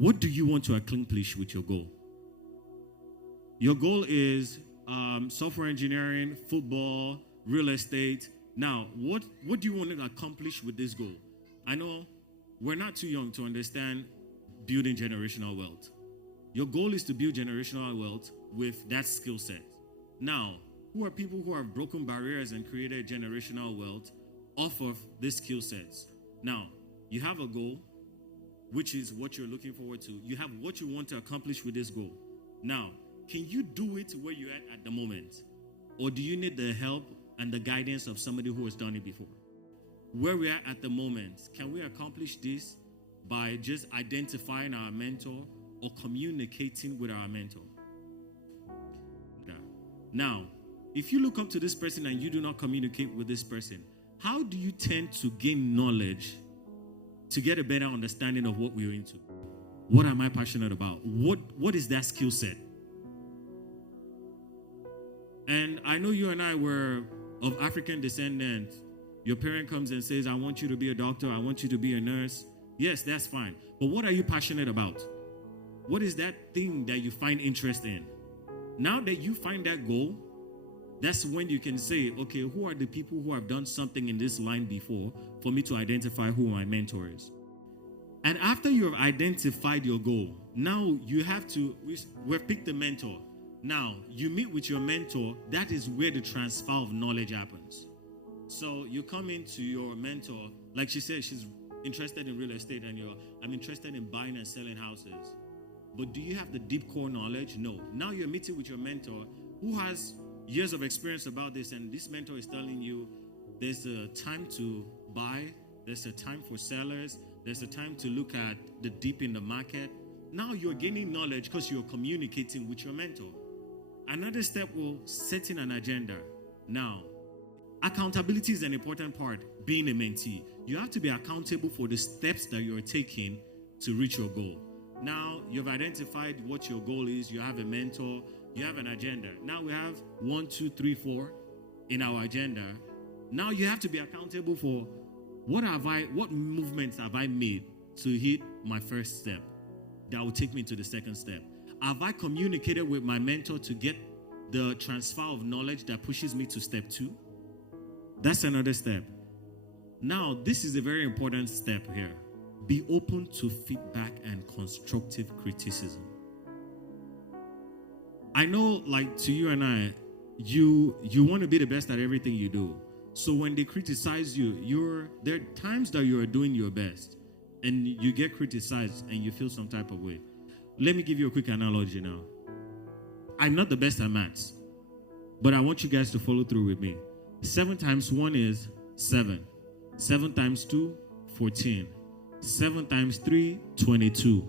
what do you want to accomplish with your goal? Your goal is software engineering, football, real estate. Now, what do you want to accomplish with this goal? I know we're not too young to understand building generational wealth. Your goal is to build generational wealth with that skill set. Now, who are people who have broken barriers and created generational wealth off of these skill sets? Now, you have a goal, which is what you're looking forward to. You have what you want to accomplish with this goal. Now, can you do it where you're at the moment? Or do you need the help and the guidance of somebody who has done it before? Where we are at the moment, can we accomplish this by just identifying our mentor or communicating with our mentor? Now, if you look up to this person and you do not communicate with this person, how do you tend to gain knowledge to get a better understanding of what we're into? What am I passionate about? What is that skill set? And I know you and I were of African descent. Your parent comes and says, I want you to be a doctor. I want you to be a nurse. Yes, that's fine. But what are you passionate about? What is that thing that you find interest in? Now that you find that goal, that's when you can say, okay, who are the people who have done something in this line before for me to identify who my mentor is? And after you have identified your goal, now you have to, we've picked the mentor. Now, you meet with your mentor. That is where the transfer of knowledge happens. So you come into your mentor, like she said, she's interested in real estate, and I'm interested in buying and selling houses. But do you have the deep core knowledge? No. Now you're meeting with your mentor who has years of experience about this, and this mentor is telling you there's a time to buy, there's a time for sellers, there's a time to look at the deep in the market. Now you're gaining knowledge because you're communicating with your mentor. Another step will setting an agenda. Now, accountability is an important part being a mentee. You have to be accountable for the steps that you're taking to reach your goal. Now, you've identified what your goal is. You have a mentor. You have an agenda. Now we have 1, 2, 3, 4 in our agenda. Now you have to be accountable for what movements have I made to hit my first step that will take me to the second step? Have I communicated with my mentor to get the transfer of knowledge that pushes me to step 2? That's another step. Now, this is a very important step here. Be open to feedback and constructive criticism. I know, like to you and I, you want to be the best at everything you do. So when they criticize you, there are times that you are doing your best and you get criticized and you feel some type of way. Let me give you a quick analogy now. I'm not the best at maths, but I want you guys to follow through with me. 7 times 1 is 7. 7 times 2, 14. 7 times 3, 22.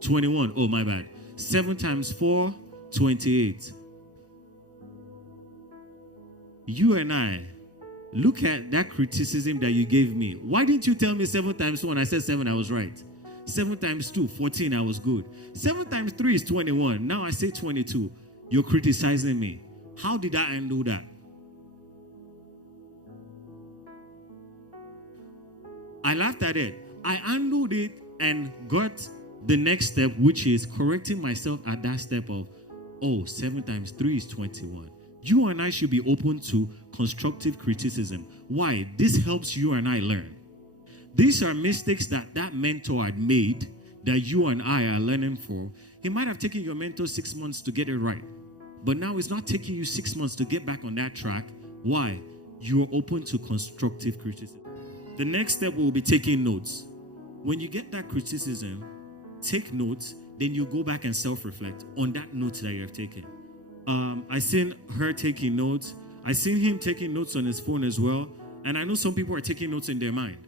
21, oh my bad. 7 times 4, 28. You and I, look at that criticism that you gave me. Why didn't you tell me 7 times 1? I said 7, I was right. 7 times 2, 14, I was good. 7 times 3 is 21. Now I say 22. You're criticizing me. How did I undo that? I laughed at it. I undid it and got the next step, which is correcting myself at that step of, 7 times 3 is 21. You and I should be open to constructive criticism. Why? This helps you and I learn. These are mistakes that mentor had made that you and I are learning for. He might have taken your mentor 6 months to get it right. But now it's not taking you 6 months to get back on that track. Why? You're open to constructive criticism. The next step will be taking notes. When you get that criticism, take notes, then you go back and self-reflect on that note that you have taken. I seen her taking notes. I seen him taking notes on his phone as well. And I know some people are taking notes in their mind.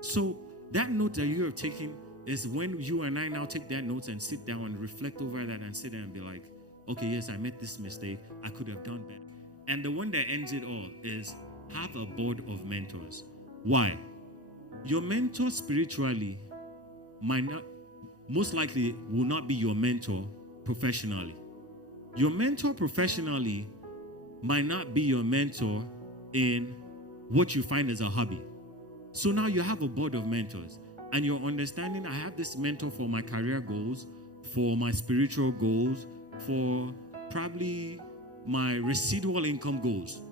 So that note that you have taken is when you and I now take that note and sit down and reflect over that and sit there and be like, okay, yes, I made this mistake. I could have done better. And the one that ends it all is have a board of mentors. Why? Your mentor spiritually most likely will not be your mentor professionally. Your mentor professionally might not be your mentor in what you find as a hobby. So now you have a board of mentors. and you're understanding, I have this mentor for my career goals, for my spiritual goals, for probably my residual income goals.